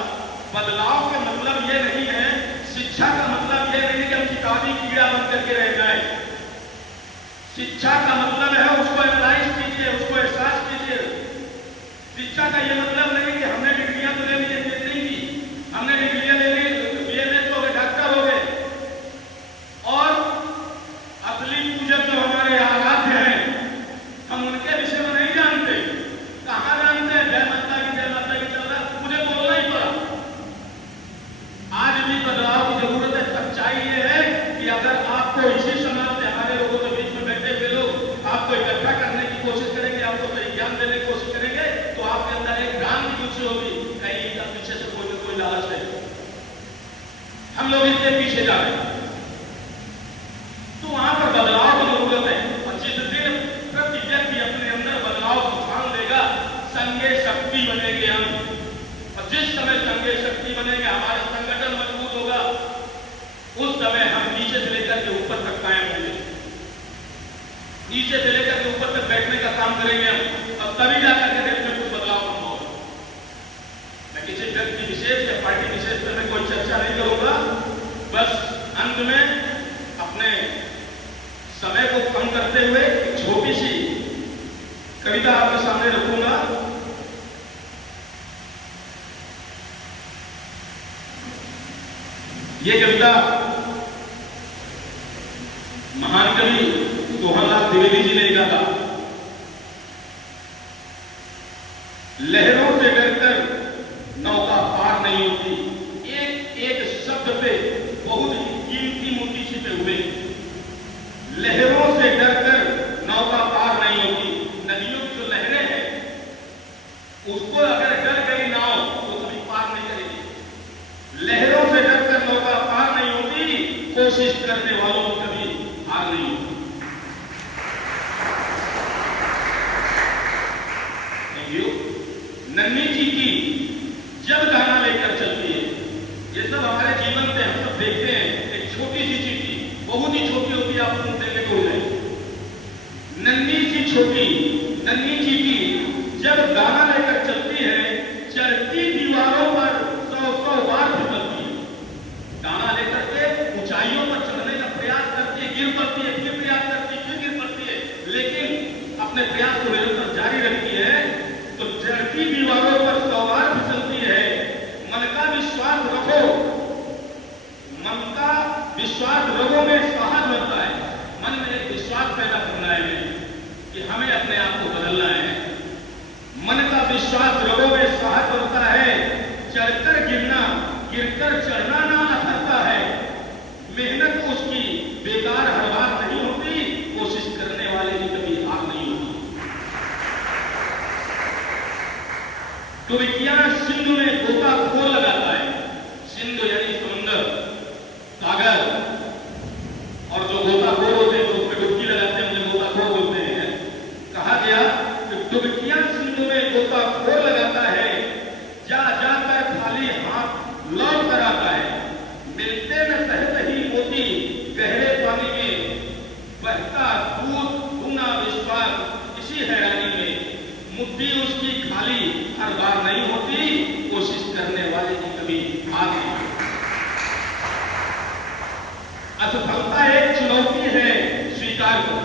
बदलाव का मतलब ये नहीं है, शिक्षा का मतलब ये नहीं है कि हम किताबी कीड़ा बन करके रह जाए। शिक्षा का मतलब है उसको एनालाइज कीजिए, उसको एहसास कीजिए। शिक्षा का ये मतलब नहीं कि हमने डिग्रियां तो ले ली, नहीं की, हमने डिग्रियां ले ली, बीएमएस हो गए, डॉक्टर हो गए, और असली पूजक जो हमारे आराध्य हैं हम उनके विषय में नहीं जानते। कहाँ जानते हैं? जय माता की चल रहा, मुझे बोलना ही पड़ा। आज भी बदलाव की जरूरत है। सच्चाई ये है कि अगर आपको इसी समाज से हमारे लोगों के बीच में बैठे हुए लोग आपको इकट्ठा करने की कोशिश करेंगे, आपको सही ज्ञान देने की कोशिश करेंगे, तो आपके अंदर एक ज्ञान की रुचि होगी, कहीं इसका पीछे से कोई न कोई लालच है, हम लोग इसके पीछे जा रहे हैं। तो वहां पर बदलाव की जरूरत है। और जिस दिन प्रति व्यक्ति अपने अंदर बदलाव को ठान लेगा, संघे शक्ति बनेंगे हम। और जिस समय संघे शक्ति बनेंगे, हमारा संगठन मजबूत होगा, उस समय हम नीचे से लेकर के ऊपर तक कायम होंगे, नीचे से लेकर के ऊपर तक बैठने का काम करेंगे हम, और तभी जाकर के देश में कुछ बदलाव संभव होगा। मैं किसी व्यक्ति विशेष या पार्टी विशेष पर मैं कोई चर्चा नहीं करूंगा। बस अंत में अपने समय को कम करते हुए एक छोटी सी कविता आपके सामने रखूंगा। ये कविता महान कवि सोहनलाल द्विवेदी जी ने लिखा था। लहरों से डरकर नौका पार नहीं होती, एक एक शब्द पे बहुत ही कीमती मोती छिपे हुए। लहरों से डरकर नौका पार नहीं होती, नदियों की जो लहरें हैं उसको अगर डर गई नाव तो कभी पार नहीं करेगी। लहरों से डरकर नौका पार नहीं होती, कोशिश करने वालों को कभी हार नहीं होती। छोटी नन्ही चींटी जब दाना लेकर चलती है, चढ़ती दीवारों पर 100 बार फिसलती है। दाना लेकर के ऊंचाइयों पर चढ़ने का प्रयास करती है, गिर पड़ती है, फिर प्रयास करती है, फिर गिर पड़ती है, लेकिन अपने प्रयास को निरंतर जारी रखती है। तो चढ़ती दीवारों पर 100 बार फिसलती है। मन का विश्वास रखो, मन का विश्वास रगों में साहस बनता है। मन में एक विश्वास पैदा करना है कि हमें अपने आप को बदलना है। मन का विश्वास रगों में साहस बनता है। चढ़कर गिरना, गिरकर चढ़ना ना अथरता है। मेहनत उसकी बेकार हर बार नहीं होती, कोशिश करने वाले की कभी हार नहीं होती। तुर्किया सिंधु में गोताखोर लगाता है। सिंधु यानी समुंदर, सागर, और जो गोताखोर होते हैं तो उसमें डुबकी लगाते हैं, उन्हें गोताखोर बोलते हैं। कहा गया कि तुर्किया सिंधु में गोताखोर लगाता है, जा जाकर खाली हाथ लौट कर आता है। मिलते न सहत ही मोती गहरे पानी में, बहता दूध गुना विश्वास इसी हैरानी में। मुट्ठी उसकी खाली हर बार नहीं होती, कोशिश करने वाले की कभी हार नहीं होती। असफलता एक चुनौती है, स्वीकार करो।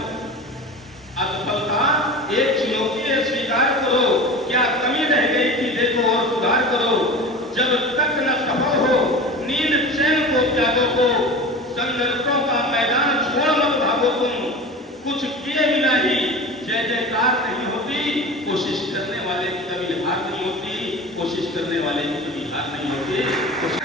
असफलता एक चुनौती है, स्वीकार करो। क्या कमी रह गई थी देखो और सुधार करो। जब तक न सफल हो नींद चैन को त्यागो को, संघर्षों का मैदान छोड़ मत भागो तुम। कुछ किए बिना ही जय जयकार नहीं होती, कोशिश करने वाले की कभी हार नहीं होती, कोशिश करने वाले की कभी हार नहीं होती।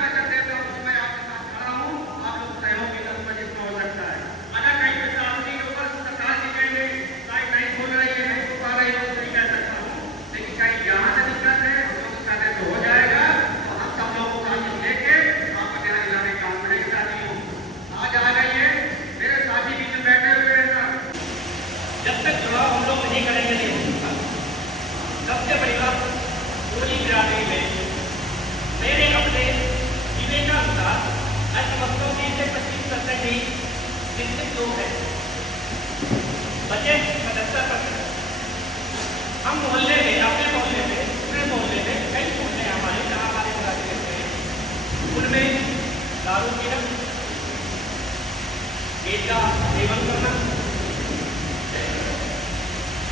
सबसे बड़ी बात पूरी बिरादरी में मेरे अपने विवेकानुसार अर्थव्यवस्था में से 25% ही शिक्षित लोग हैं, बचे 77%। हम मोहल्ले में, अपने मोहल्ले में, पूरे मोहल्ले में, कई मोहल्ले हमारे जहाँ हमारे बिरादरी रहते हैं, उनमें दारू पीना, गेट का सेवन करना,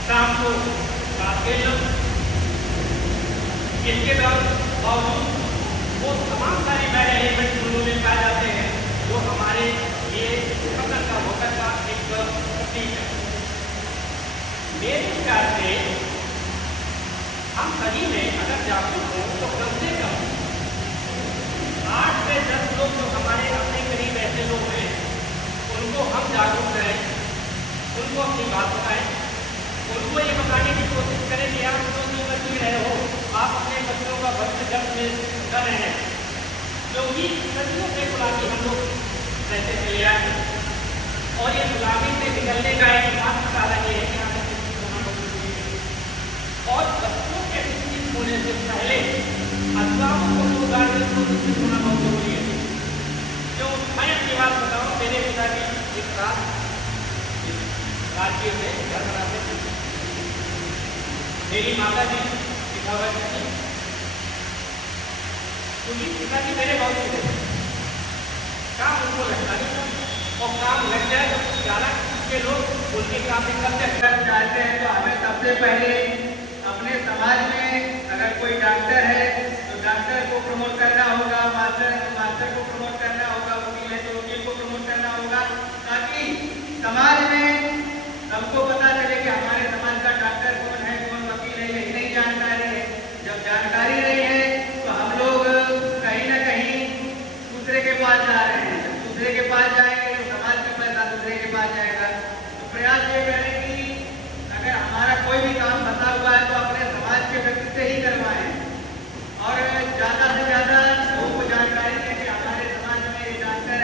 शाम को रात खेलना, इसके बावजूद वो तमाम सारी बैड एलिमेंट्स उन्होंने पाए जाते हैं जो हमारे लिए खतरा का होकर का एक प्रतीक है। मेरे विचार से हम सभी में अगर जागरूक हो तो कम से कम 8 से 10 लोग जो हमारे अपने करीब ऐसे लोग हैं, उनको हम जागरूक करें, उनको अपनी बात बताएं, उनको ये बताने की कोशिश करें कि आप जो जीवन जी रहे हो, आप अपने बच्चों का भविष्य जब में कर रहे हैं, क्योंकि सदियों से गुलामी हम लोग रहते चले आए और ये गुलामी से निकलने का एक मात्र कारण ये है कि हमें शिक्षित होना बहुत जरूरी है। और बच्चों के शिक्षित होने से पहले अभिभावकों को, गार्जियन को शिक्षित होना बहुत जरूरी है। क्यों मैं अपनी बात बताऊँ, मेरे पिता की एक बात राज्य में घर बनाते थे, मेरी माता जी सिखावट थी, क्योंकि पिताजी मेरे बहुत थे, काम उनको लगता नहीं और काम लग जाए तो 11 के लोग उनकी काम करते चाहते हैं। तो हमें सबसे पहले अपने समाज में अगर कोई डॉक्टर है तो डॉक्टर को प्रमोट करना होगा, मास्टर को प्रमोट करना होगा, वकील है तो वकील को प्रमोट करना होगा, ताकि समाज में सबको पता चले कि हमारे समाज का डॉक्टर कौन है, कौन वकील है। यही नहीं जानकारी है। जब जानकारी नहीं है तो हम लोग कहीं ना कहीं दूसरे के पास जा रहे हैं। जब दूसरे के पास जाएंगे तो समाज का पैसा दूसरे के पास जाएगा। तो प्रयास ये करें कि अगर हमारा कोई भी काम फंसा हुआ है तो अपने समाज के व्यक्ति से ही करवाएं और ज़्यादा से ज़्यादा लोगों को जानकारी दें कि हमारे समाज में ये डॉक्टर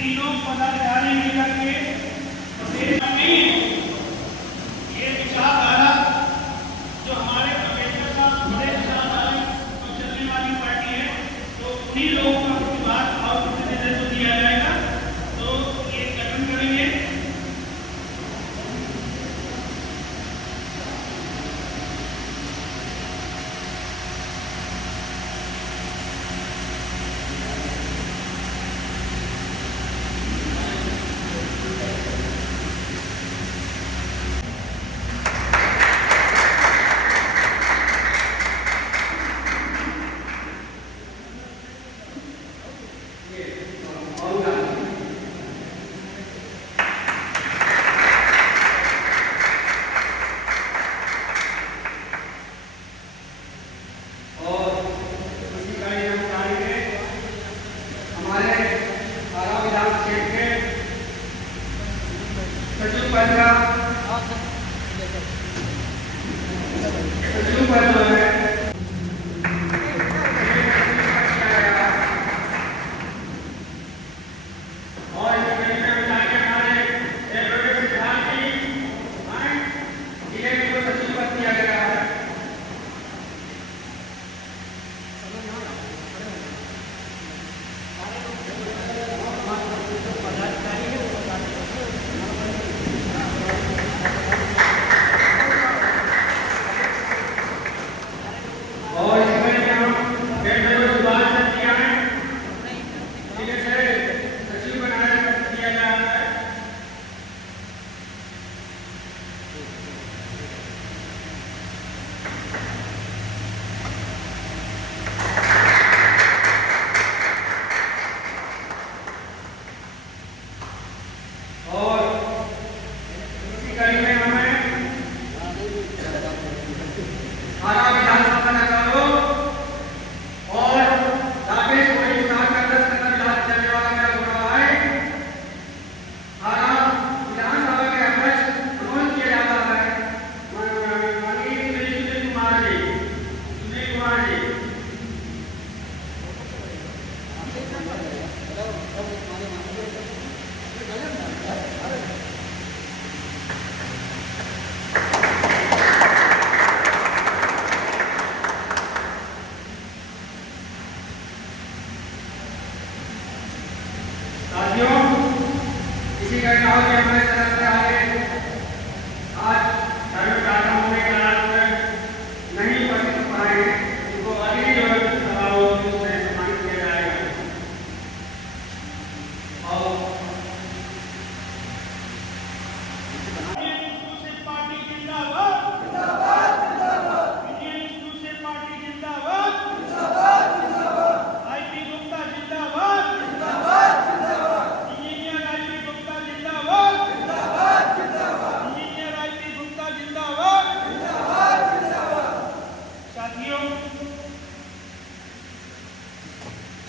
तीनों पदाधिकारी मिलकर के प्रदेश में ये विचारधारा जो हमारे अम्बेडकर साहब बड़े विचारधारा और चलने वाली पार्टी है, तो उन्हीं लोगों का प्रतिवाद और प्रतिनिधित्व दिया जाएगा। तो ये गठन करेंगे।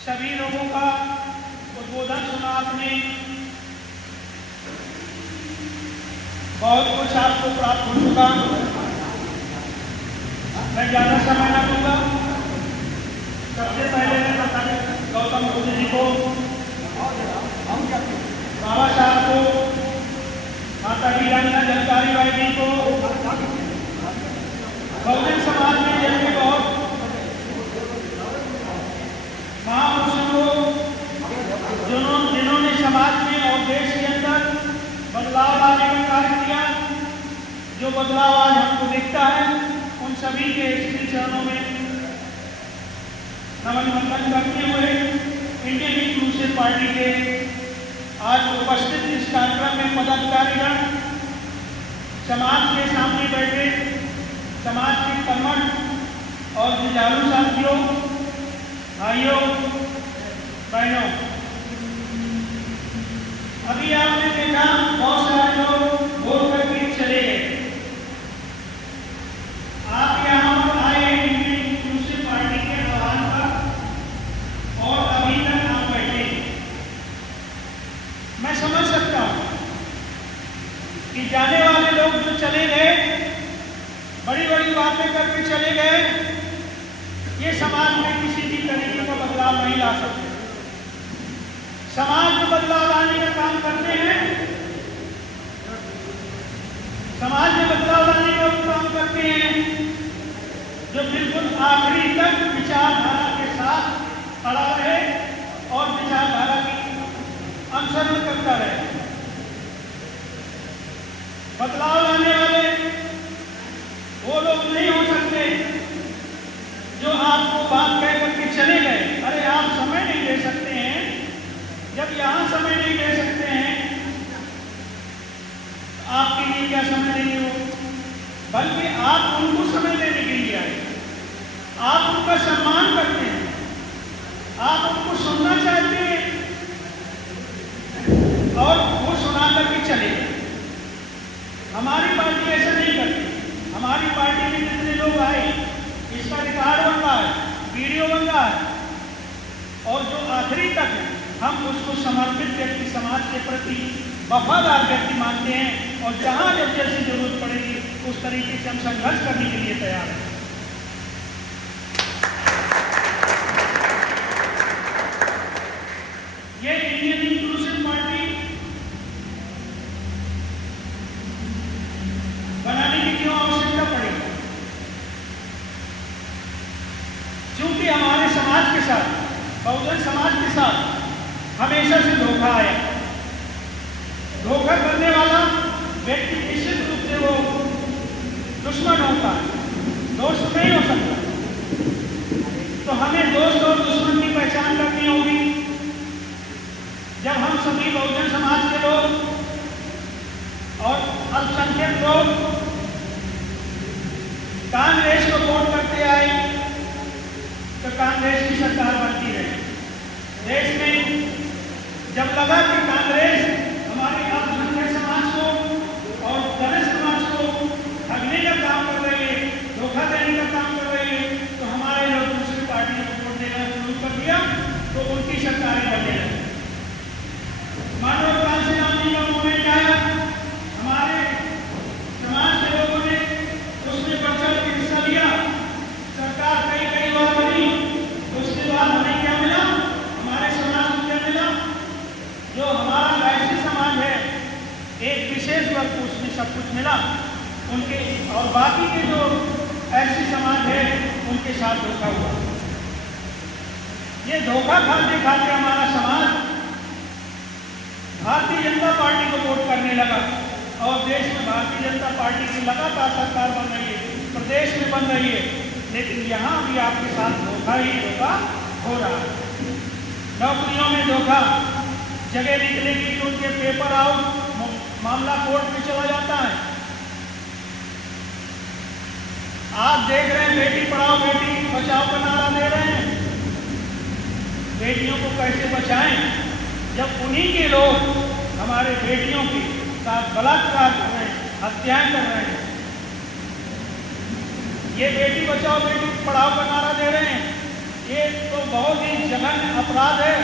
सभी लोगों का उद्बोधन सुना आपने, बहुत कुछ आपको प्राप्त हो चुका। मैं ज्यादा समय न दूंगा। सबसे पहले मैं गौतम बुद्ध जी को, बाबा साहब को, माता हीरानीला जलकारी बाई जी को, बहुजन समाज में जिनके बहुत महापुरुषों को, जिन्होंने समाज में और देश के अंदर बदलाव लाने का कार्य किया, जो बदलाव आज हमको दिखता है, उन सभी के श्री चरणों में नमन वंदन करते हुए इंडियन इंक्लूसिव पार्टी के आज उपस्थित इस कार्यक्रम में पदाधिकारीगण, समाज के सामने बैठे समाज के कर्मठ और जुझारू साथियों, भाइयों बहनों, अभी आपने देखा बहुत सारे लोग वोट करके चले गए। आप यहाँ पर आए इंडियन इंक्लूसिव पार्टी के आह्वान पर और अभी तक आप बैठे। मैं समझ सकता हूँ कि जाने वाले लोग जो चले गए, बड़ी बड़ी बातें करके चले गए, ये समाज में किसी भी तरीके का बदलाव नहीं ला सकते। समाज में बदलाव लाने करते हैं, समाज में बदलाव लाने का काम करते हैं, जो बिल्कुल आखिरी तक विचारधारा के साथ खड़ा रहे और विचारधारा की अनुसरण करता रहे। बदलाव लाने वाले वो लोग नहीं हो सकते जो आपको बात कह करके चले गए। अरे आप समय नहीं दे सकते हैं, जब यहाँ समय नहीं दे सकते हैं तो आपके लिए क्या समय नहीं हो, बल्कि आप उनको समय देने के लिए आए, आप उनका सम्मान करते हैं, आप उनको सुनना चाहते हैं और वो सुना करके चले गए। हमारी पार्टी ऐसा नहीं करती। हमारी पार्टी में जितने लोग आए, इसका रिकॉर्ड बन रहा है, वीडियो बन रहा है, और जो आखिरी तक है हम उसको समर्पित व्यक्ति, समाज के प्रति वफादार व्यक्ति मानते हैं, और जहां जब जैसी जरूरत पड़ेगी उस तरीके से हम संघर्ष करने के लिए तैयार हैं। ये इंडियन इंक्लूसिव पार्टी बनाने की क्यों आवश्यकता पड़ी? क्योंकि हमारे समाज के साथ, बहुजन समाज के साथ हमेशा से धोखा आया। धोखा करने वाला व्यक्ति निश्चित रूप से वो दुश्मन होता है, दोस्त नहीं हो सकता। तो हमें दोस्त और दुश्मन की पहचान करनी होगी। जब हम सभी बहुजन समाज के लोग और अल्पसंख्यक लोग कांग्रेस को वोट करते आए तो कांग्रेस की सरकार बनती रही। देश में जब लगा कि कांग्रेस हमारे अल्पसंख्यक समाज को और दलित समाज को ठगने का काम कर रही है, धोखा देने का काम कर रही है, तो हमारे लोग दूसरी पार्टी को वोट देना शुरू कर दिया, तो उनकी सरकारें बनने लगी। मानव क्रांति नाम का मूवमेंट आया, हमारे समाज के लोगों ने उसमें बढ़ चढ़ के हिस्सा लिया, सरकार कई बार बनी। उसके बाद हमें क्या मिला? हमारे समाज को क्या मिला? जो हमारा राष्ट्रीय समाज है, एक विशेष वर्ग को उसमें सब कुछ मिला, उनके और बाकी के जो ऐसी समाज है उनके साथ धोखा हुआ। ये धोखा खाते खाते हमारा समाज भारतीय जनता पार्टी को वोट करने लगा, और देश में भारतीय जनता पार्टी की लगातार सरकार बन रही है, प्रदेश में बन रही है, लेकिन यहाँ भी आपके साथ धोखा ही धोखा हो रहा है। नौकरियों में धोखा, जगह निकलेगी कि उनके पेपर आउट, मामला कोर्ट में चला जाता है। आप देख रहे हैं बेटी पढ़ाओ बेटी बचाओ का नारा दे रहे हैं। बेटियों को कैसे बचाएं जब उन्हीं के लोग हमारे बेटियों के साथ बलात्कार कर रहे हैं, हत्याएं कर रहे हैं। ये बेटी बचाओ बेटी पढ़ाओ का नारा दे रहे हैं, ये तो बहुत ही जघन्य अपराध है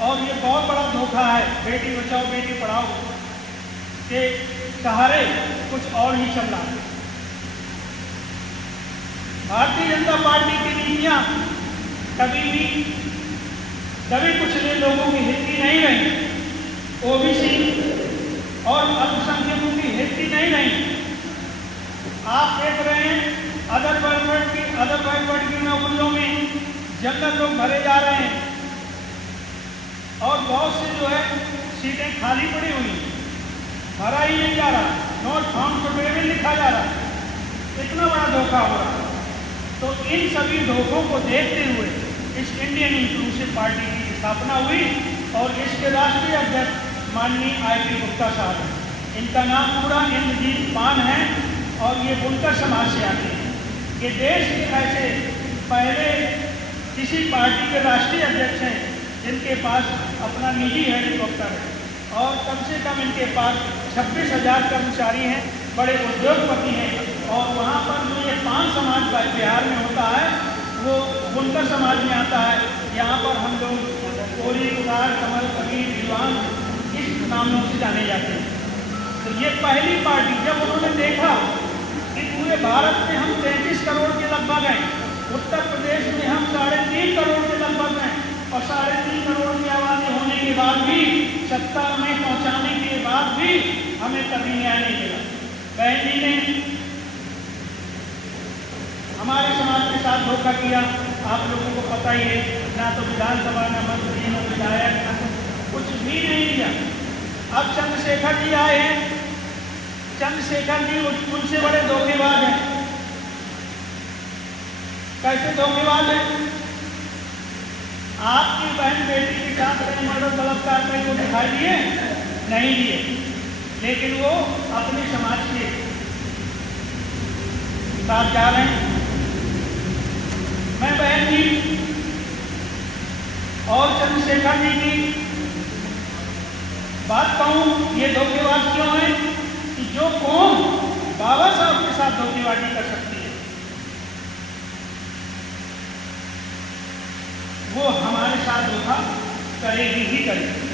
और ये बहुत बड़ा धोखा है। बेटी बचाओ बेटी पढ़ाओ के सहारे कुछ और ही चल रहा है। भारतीय जनता पार्टी की नीतियां कभी भी दबे कुचले लोगों की हित की नहीं रही, ओबीसी और अल्पसंख्यकों की हित की नहीं रही। आप देख रहे हैं अदर बैकवर्ड की नौकरियों में जनरल लोग भरे जा रहे हैं, और बहुत से जो है सीटें खाली पड़ी हुई, भरा ही नहीं जा रहा, नॉट फाउंड सुटेबल लिखा जा रहा। इतना बड़ा धोखा हो रहा है। तो इन सभी धोखों को देखते हुए इस इंडियन इंक्लूसिव पार्टी की स्थापना हुई, और इसके राष्ट्रीय अध्यक्ष माननीय I.P. गुप्ता साहब हैं। इनका नाम पूरा इंद्रजीत पान है और ये बुनकर समाज से आते हैं। ये देश के ऐसे पहले किसी पार्टी के राष्ट्रीय अध्यक्ष हैं जिनके पास अपना निजी हेलीकॉप्टर है, और कम से कम इनके पास 26,000 कर्मचारी हैं, बड़े उद्योगपति हैं। और वहाँ पर जो ये 5 समाज बिहार में होता है वो बुनकर समाज में आता है। यहाँ पर हम लोग कोरी, कुदार, कमल, कबीर, विद्वान इस नामों से जाने जाते हैं। तो ये पहली पार्टी, जब उन्होंने देखा कि पूरे भारत में हम 33 करोड़ के लगभग हैं, उत्तर प्रदेश में हम 3.5 करोड़ के लगभग हैं, और 3.5 करोड़ की आबादी होने के बाद भी सत्ता में पहुँचाने हमें कभी न्याय नहीं मिला। बहन जी ने हमारे समाज के साथ धोखा किया, आप लोगों को पता ही है। ना तो विधानसभा में मंत्री, न विधायक, कुछ भी नहीं दिया। अब चंद्रशेखर जी आए हैं। चंद्रशेखर जी उनसे बड़े धोखेबाज हैं। कैसे धोखेबाज हैं? आपकी बहन बेटी के साथ कहीं मर्डर बलात्कार में को दिखाई दिए? नहीं दिए, लेकिन वो अपने समाज के साथ जा रहे हैं। मैं बहन जी और चंद्रशेखर जी की बात कहूं, ये धोखेबाज क्यों है कि जो कौन बाबा साहब के साथ धोखेबाजी कर सकती है, वो हमारे साथ धोखा करेगी ही करेगी।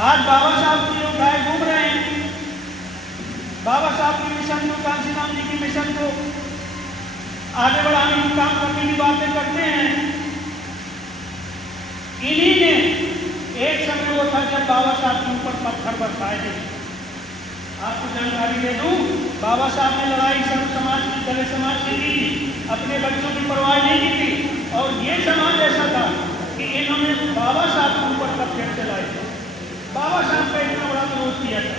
आज बाबा साहब की लोग गाय घूम रहे हैं। बाबा साहब के मिशन को, कांशीराम जी के मिशन को आगे बढ़ाने की काम करने की बातें करते हैं। इन्हीं ने एक समय वो था जब बाबा साहब के ऊपर पत्थर बरसाए थे। आपको जानकारी दे दूं, बाबा साहब ने लड़ाई सर्व समाज की, दलित समाज से की थी, अपने बच्चों की परवाह नहीं की थी। और ये समाज ऐसा था कि इन्होंने बाबा साहब के ऊपर पत्थर चलाए थे। बाबा साहब का इतना बड़ा विरोध किया था।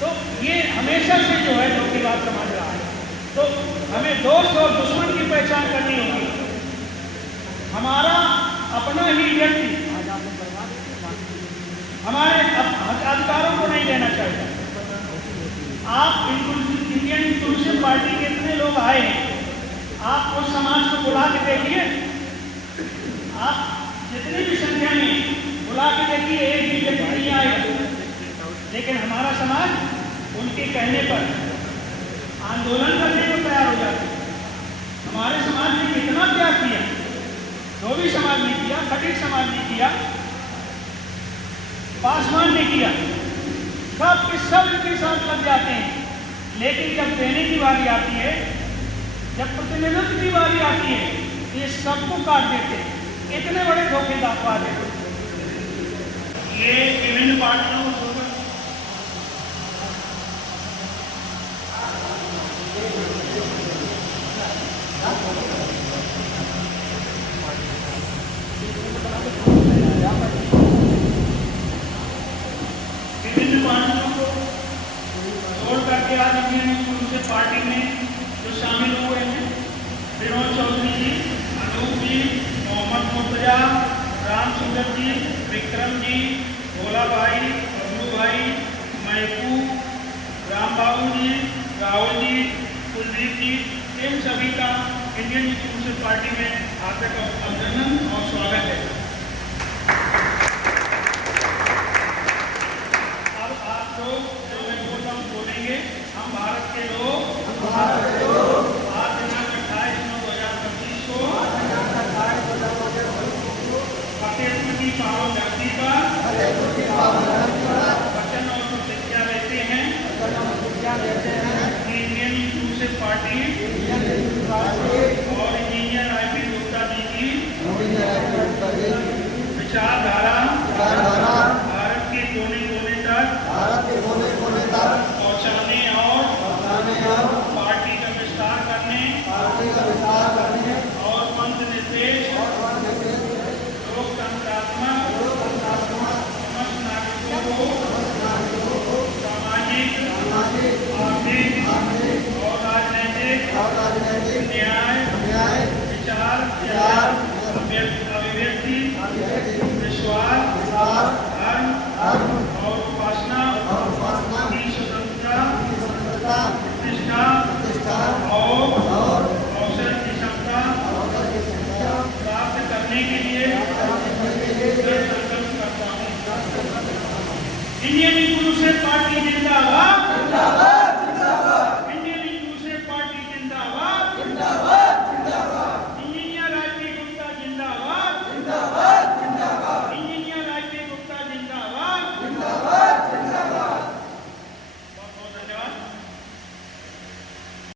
तो ये हमेशा से जो है धोखेबाज समझ रहा है। तो हमें दोस्त और दुश्मन की पहचान करनी होगी। हमारा अपना ही व्यक्ति हमारे अधिकारों को नहीं देना चाहिए। आप इंडियन इंक्लूसिव पार्टी के इतने लोग आए हैं, आप उस समाज को बुला के देखिए। आप जितनी भी संख्या में बुला के देखिए, एक भी व्यक्ति नहीं आएगा। लेकिन हमारा समाज उनके कहने पर आंदोलन करने को तैयार हो जाता है। हमारे समाज ने कितना त्याग किया, धोबी समाज ने किया, खटीक समाज ने किया, पासवान ने किया, सब के सब इनके साथ लग जाते हैं। लेकिन जब देने की बारी आती है, जब प्रतिनिधित्व की बारी आती है, ये सबको काट देते हैं। इतने बड़े धोखेबाज हैं ये विभिन्न पार्टियों को। आज इंडियन इंक्लूसिव पार्टी में जो शामिल हुए हैं, विनोद चौधरी जी, अनूप जी, मोहम्मद मुर्तजा, राम सुंदर जी, विक्रम जी, भोला भाई, अब्लू भाई, महबूब, राम बाबू जी, राहुल जी, कुलदीप जी, इन सभी का इंडियन इंक्लूसिव पार्टी में हार्दिक अभिनंदन और स्वागत है। अब आप लोग जो मैं बोल रहा हूँ बोलेंगे। हम भारत के लोग 8 दिनांक 28/9/2025 को फतेहपुर की पावन धरती पर वचन और प्रतिज्ञा लेते हैं कि इंडियन इंक्लूसिव पार्टी और इंजीनियर आई.पी. गुप्ता जी की विचारधारा भारत के कोने कोने तक पहुँचाने और पार्टी का विस्तार करने और मंत्र निर्देश लोकतंत्रात्मक समस्त नागरिकों को सामाजिक, आर्थिक और राजनीतिक न्याय, विचार, अभिव्यक्ति, विश्वास